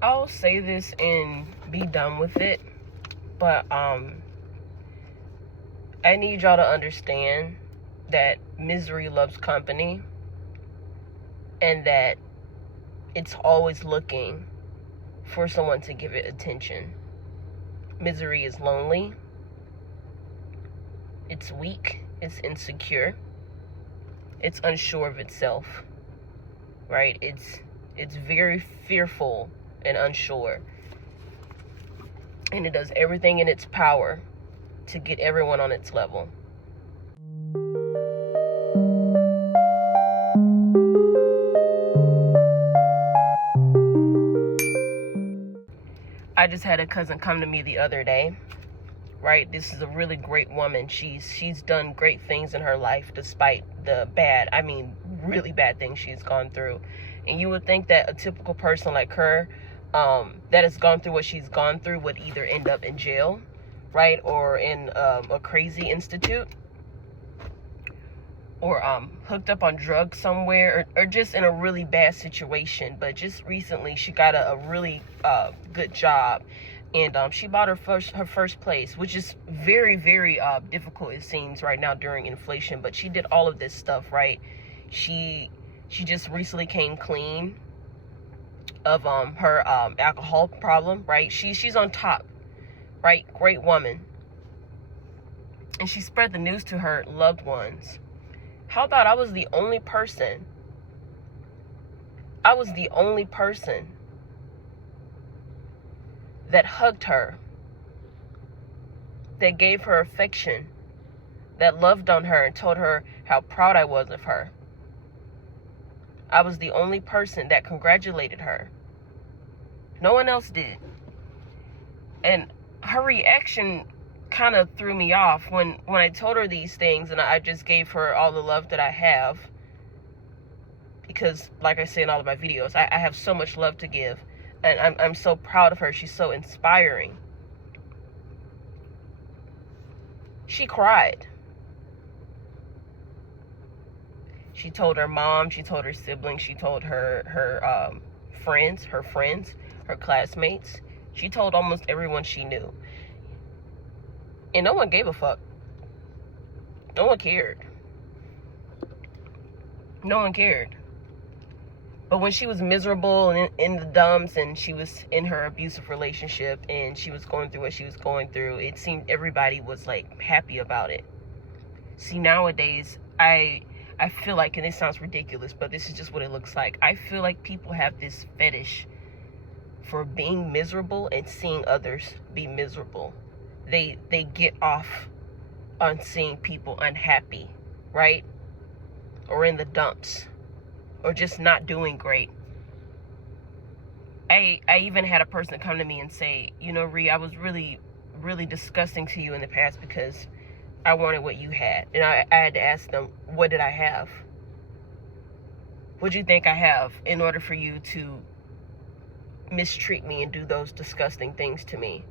I'll say this and be done with it, but I need y'all to understand that misery loves company, and that it's always looking for someone to give it attention. Misery is lonely, it's weak, it's insecure, it's unsure of itself, right? It's very fearful and unsure, and it does everything in its power to get everyone on its level. I just had a cousin come to me the other day, right? This is a really great woman. She's done great things in her life despite the really bad things she's gone through. And you would think that a typical person like her, that has gone through what she's gone through, would either end up in jail, right? Or in a crazy institute, or hooked up on drugs somewhere, or just in a really bad situation. But just recently she got a really good job, and she bought her first place, which is very, very difficult, it seems, right now during inflation. But she did all of this stuff, right? She just recently came clean of her alcohol problem, right? She's on top, right? Great woman. And she spread the news to her loved ones. How about I was the only person that hugged her, that gave her affection, that loved on her and told her how proud I was of her. I was the only person that congratulated her. No one else did. And her reaction kind of threw me off when I told her these things, and I just gave her all the love that I have, because like I say in all of my videos, I have so much love to give, and I'm so proud of her. She's so inspiring. She cried. She told her mom, she told her siblings, she told her friends, her classmates. She told almost everyone she knew. And no one gave a fuck. No one cared. No one cared. But when she was miserable and in the dumps, and she was in her abusive relationship, and she was going through what she was going through, it seemed everybody was like happy about it. See, nowadays, I feel like, and this sounds ridiculous, but this is just what it looks like. I feel like people have this fetish for being miserable and seeing others be miserable. They get off on seeing people unhappy, right? Or in the dumps, or just not doing great. I even had a person come to me and say, you know, Ree, I was really, really disgusting to you in the past because I wanted what you had. And I had to ask them, what did I have? What do you think I have in order for you to mistreat me and do those disgusting things to me?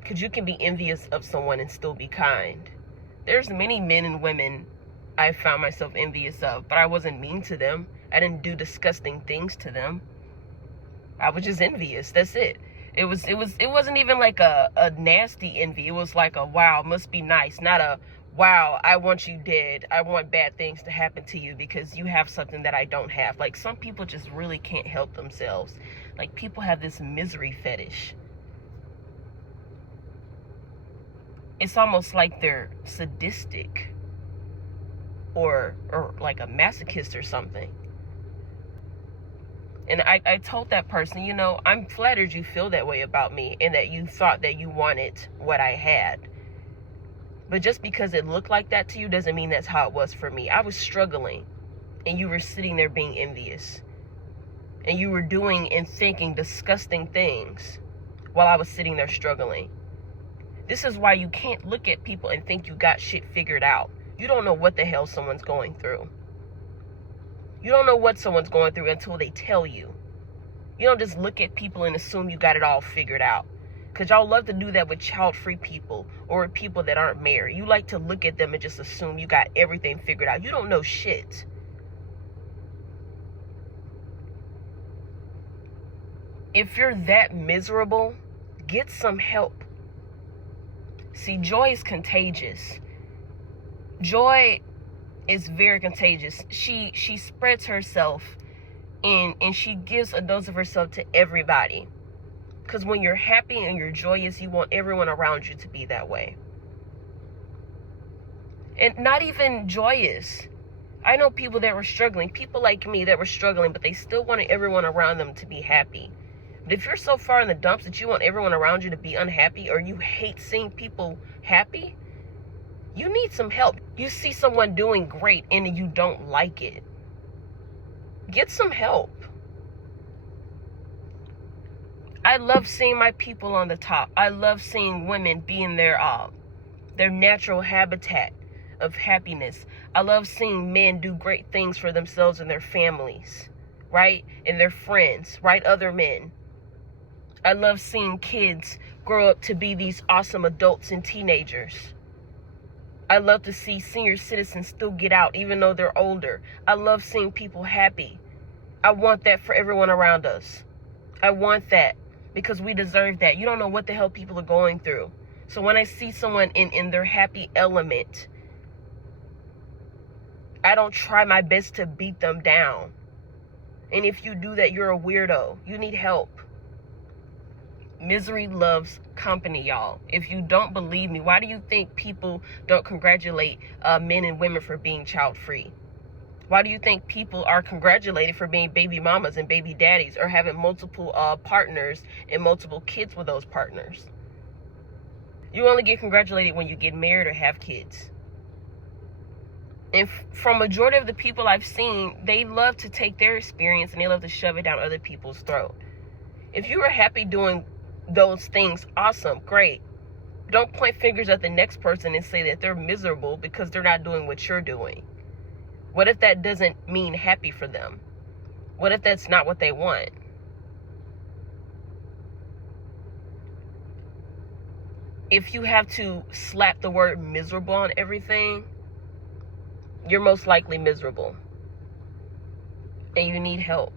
Because you can be envious of someone and still be kind. There's many men and women I found myself envious of, but I wasn't mean to them. I didn't do disgusting things to them. I was just envious. That's it. It wasn't even like a nasty envy. It was like a, wow, must be nice. Not a, wow, I want you dead. I want bad things to happen to you because you have something that I don't have. Like, some people just really can't help themselves. Like, people have this misery fetish. It's almost like they're sadistic, or like a masochist or something. And I told that person, you know, I'm flattered you feel that way about me and that you thought that you wanted what I had. But just because it looked like that to you doesn't mean that's how it was for me. I was struggling, and you were sitting there being envious. And you were doing and thinking disgusting things while I was sitting there struggling. This is why you can't look at people and think you got shit figured out. You don't know what the hell someone's going through. You don't know what someone's going through until they tell you. You don't just look at people and assume you got it all figured out. Because y'all love to do that with child-free people or with people that aren't married. You like to look at them and just assume you got everything figured out. You don't know shit. If you're that miserable, get some help. See, joy is contagious. Joy is very contagious. She spreads herself and she gives a dose of herself to everybody. Because when you're happy and you're joyous, you want everyone around you to be that way. And not even joyous. I know people that were struggling, people like me that were struggling, but they still wanted everyone around them to be happy. But if you're so far in the dumps that you want everyone around you to be unhappy, or you hate seeing people happy, you need some help. You see someone doing great and you don't like it. Get some help. I love seeing my people on the top. I love seeing women be in their natural habitat of happiness. I love seeing men do great things for themselves and their families, right? And their friends, right? Other men. I love seeing kids grow up to be these awesome adults and teenagers. I love to see senior citizens still get out even though they're older. I love seeing people happy. I want that for everyone around us. I want that because we deserve that. You don't know what the hell people are going through. So when I see someone in their happy element, I don't try my best to beat them down. And if you do that, you're a weirdo. You need help. Misery loves company, y'all. If you don't believe me, why do you think people don't congratulate men and women for being child-free? Why do you think people are congratulated for being baby mamas and baby daddies, or having multiple partners and multiple kids with those partners? You only get congratulated when you get married or have kids. And from majority of the people I've seen, they love to take their experience and they love to shove it down other people's throat. If you are happy doing those things, awesome, great. Don't point fingers at the next person and say that they're miserable because they're not doing what you're doing. What if that doesn't mean happy for them? What if that's not what they want? If you have to slap the word miserable on everything, you're most likely miserable. And you need help.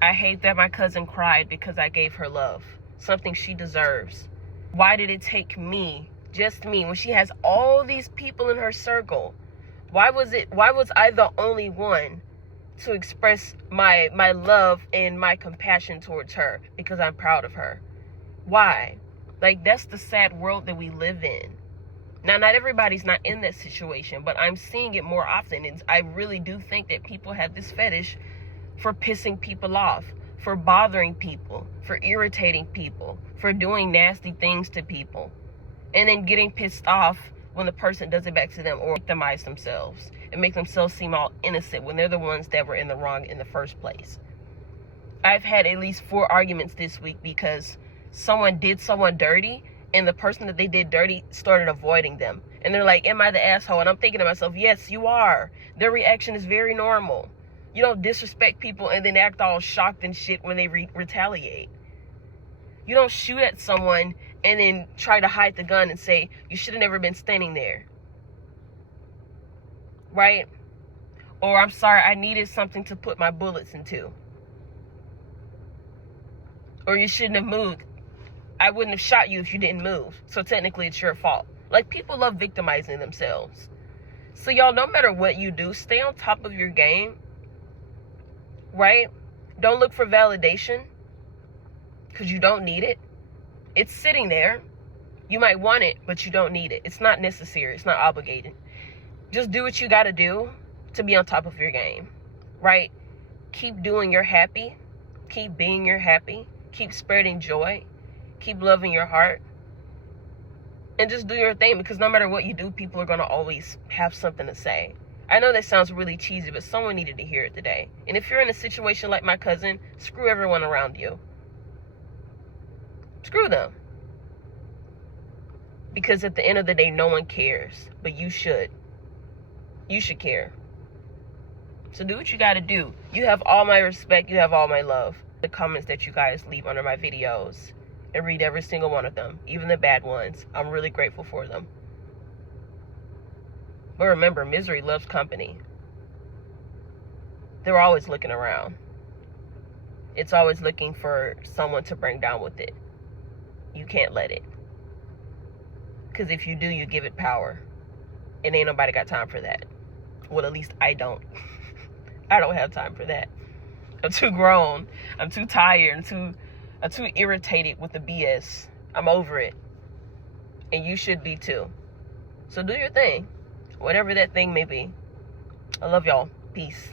I hate that my cousin cried because I gave her love. Something she deserves. Why did it take me, just me, when she has all these people in her circle? Why was I the only one to express my love and my compassion towards her because I'm proud of her? Why? Like, that's the sad world that we live in. Now, not everybody's not in that situation, but I'm seeing it more often. And I really do think that people have this fetish for pissing people off, for bothering people, for irritating people, for doing nasty things to people, and then getting pissed off when the person does it back to them, or victimize themselves and make themselves seem all innocent when they're the ones that were in the wrong in the first place. I've had at least 4 arguments this week because someone did someone dirty, and the person that they did dirty started avoiding them. And they're like, am I the asshole? And I'm thinking to myself, yes, you are. Their reaction is very normal. You don't disrespect people and then act all shocked and shit when they retaliate. You don't shoot at someone and then try to hide the gun and say, you should have never been standing there. Right? Or, I'm sorry, I needed something to put my bullets into. Or, you shouldn't have moved. I wouldn't have shot you if you didn't move. So technically it's your fault. Like, people love victimizing themselves. So y'all, no matter what you do, stay on top of your game. Right? Don't look for validation. Because you don't need it. It's sitting there. You might want it, but you don't need it. It's not necessary. It's not obligated. Just do what you got to do to be on top of your game. Right? Keep doing your happy. Keep being your happy. Keep spreading joy. Keep loving your heart. And just do your thing, because no matter what you do, people are going to always have something to say. I know that sounds really cheesy, but someone needed to hear it today. And if you're in a situation like my cousin, screw everyone around you. Screw them. Because at the end of the day, no one cares. But you should. You should care. So do what you got to do. You have all my respect. You have all my love. The comments that you guys leave under my videos, and read every single one of them, even the bad ones. I'm really grateful for them. But remember, misery loves company. They're always looking around. It's always looking for someone to bring down with it. You can't let it. Because if you do, you give it power. And ain't nobody got time for that. Well, at least I don't. I don't have time for that. I'm too grown. I'm too tired. I'm too irritated with the BS. I'm over it. And you should be too. So do your thing. Whatever that thing may be. I love y'all. Peace.